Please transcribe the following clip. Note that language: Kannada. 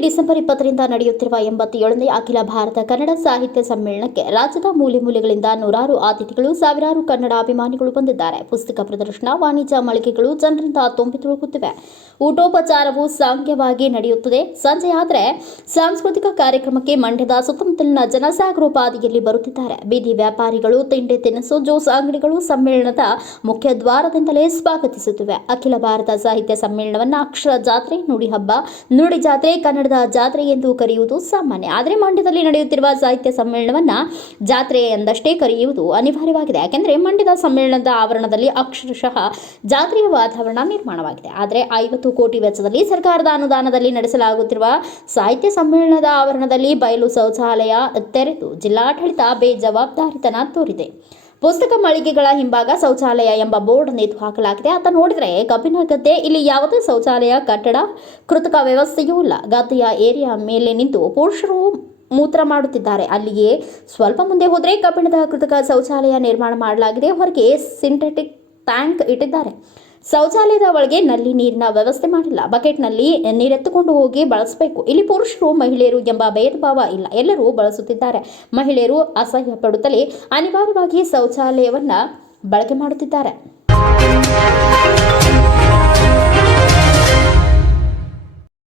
ಡಿಸೆಂಬರ್ ಇಪ್ಪತ್ತರಿಂದ ನಡೆಯುತ್ತಿರುವ ಎಂಬತ್ತೇಳನೇ ಅಖಿಲ ಭಾರತ ಕನ್ನಡ ಸಾಹಿತ್ಯ ಸಮ್ಮೇಳನಕ್ಕೆ ರಾಜ್ಯದ ಮೂಲೆ ಮೂಲೆಗಳಿಂದ ನೂರಾರು ಅತಿಥಿಗಳು ಸಾವಿರಾರು ಕನ್ನಡ ಅಭಿಮಾನಿಗಳು ಬಂದಿದ್ದಾರೆ. ಪುಸ್ತಕ ಪ್ರದರ್ಶನ, ವಾಣಿಜ್ಯ ಮಳಿಗೆಗಳು ಜನರಿಂದ ತುಂಬಿ ತುಳುಕುತ್ತಿವೆ. ಊಟೋಪಚಾರವು ಸಾಂಖ್ಯವಾಗಿ ನಡೆಯುತ್ತದೆ. ಆದರೆ ಸಾಂಸ್ಕೃತಿಕ ಕಾರ್ಯಕ್ರಮಕ್ಕೆ ಮಂಡ್ಯದ ಸುತ್ತಮುತ್ತಲಿನ ಜನಸಾಗರೋಪಾದಿಯಲ್ಲಿ ಬರುತ್ತಿದ್ದಾರೆ. ಬೀದಿ ವ್ಯಾಪಾರಿಗಳು, ತಿಂಡಿ ತಿನಿಸು, ಜ್ಯೂಸ್ ಅಂಗಡಿಗಳು ಸಮ್ಮೇಳನದ ಮುಖ್ಯ ದ್ವಾರದಿಂದಲೇ ಸ್ವಾಗತಿಸುತ್ತಿವೆ. ಅಖಿಲ ಭಾರತ ಸಾಹಿತ್ಯ ಸಮ್ಮೇಳನವನ್ನ ಅಕ್ಷರ ಜಾತ್ರೆ, ನುಡಿ ಹಬ್ಬ, ನುಡಿ ಜಾತ್ರೆ, ಕನ್ನಡದ ಜಾತ್ರೆ ಎಂದು ಕರೆಯುವುದು ಸಾಮಾನ್ಯ. ಆದರೆ ಮಂಡ್ಯದಲ್ಲಿ ನಡೆಯುತ್ತಿರುವ ಸಾಹಿತ್ಯ ಸಮ್ಮೇಳನವನ್ನ ಜಾತ್ರೆ ಎಂದಷ್ಟೇ ಕರೆಯುವುದು ಅನಿವಾರ್ಯವಾಗಿದೆ. ಯಾಕೆಂದರೆ ಮಂಡ್ಯದ ಸಮ್ಮೇಳನದ ಆವರಣದಲ್ಲಿ ಅಕ್ಷರಶಃ ಜಾತ್ರೆಯ ವಾತಾವರಣ ನಿರ್ಮಾಣವಾಗಿದೆ. ಆದರೆ ಐವತ್ತು ಕೋಟಿ ವೆಚ್ಚದಲ್ಲಿ ಸರ್ಕಾರದ ಅನುದಾನದಲ್ಲಿ ನಡೆಸಲಾಗುತ್ತಿರುವ ಸಾಹಿತ್ಯ ಸಮ್ಮೇಳನದ ಆವರಣದಲ್ಲಿ ಬಯಲು ಶೌಚಾಲಯ ತೆರೆದು ಜಿಲ್ಲಾಡಳಿತ ಬೇಜವಾಬ್ದಾರಿತನ ತೋರಿದೆ. ಪುಸ್ತಕ ಮಳಿಗೆಗಳ ಹಿಂಭಾಗ ಶೌಚಾಲಯ ಎಂಬ ಬೋರ್ಡ್ ನೇತು ಹಾಕಲಾಗಿದೆ. ಅಂತ ನೋಡಿದ್ರೆ ಕಬ್ಬಿನ ಗದ್ದೆ, ಇಲ್ಲಿ ಯಾವುದೇ ಶೌಚಾಲಯ, ಕಟ್ಟಡ, ಕೃತಕ ವ್ಯವಸ್ಥೆಯೂ ಇಲ್ಲ. ಗದ್ದೆಯ ಏರಿಯಾ ಮೇಲೆ ನಿಂತು ಪುರುಷರು ಮೂತ್ರ ಮಾಡುತ್ತಿದ್ದಾರೆ. ಅಲ್ಲಿಯೇ ಸ್ವಲ್ಪ ಮುಂದೆ ಹೋದರೆ ಕಬ್ಬಿಣದ ಕೃತಕ ಶೌಚಾಲಯ ನಿರ್ಮಾಣ ಮಾಡಲಾಗಿದೆ. ಹೊರಗೆ ಸಿಂಥೆಟಿಕ್ ಟ್ಯಾಂಕ್ ಇಟ್ಟಿದ್ದಾರೆ. ಶೌಚಾಲಯದ ಒಳಗೆ ನಲ್ಲಿ ನೀರಿನ ವ್ಯವಸ್ಥೆ ಮಾಡಿಲ್ಲ. ಬಕೆಟ್ನಲ್ಲಿ ನೀರೆತ್ತುಕೊಂಡು ಹೋಗಿ ಬಳಸಬೇಕು. ಇಲ್ಲಿ ಪುರುಷರು, ಮಹಿಳೆಯರು ಎಂಬ ಭೇದ ಇಲ್ಲ. ಎಲ್ಲರೂ ಬಳಸುತ್ತಿದ್ದಾರೆ. ಮಹಿಳೆಯರು ಅಸಹ್ಯ ಪಡುತ್ತಲೇ ಅನಿವಾರ್ಯವಾಗಿ ಶೌಚಾಲಯವನ್ನು ಬಳಕೆ ಮಾಡುತ್ತಿದ್ದಾರೆ.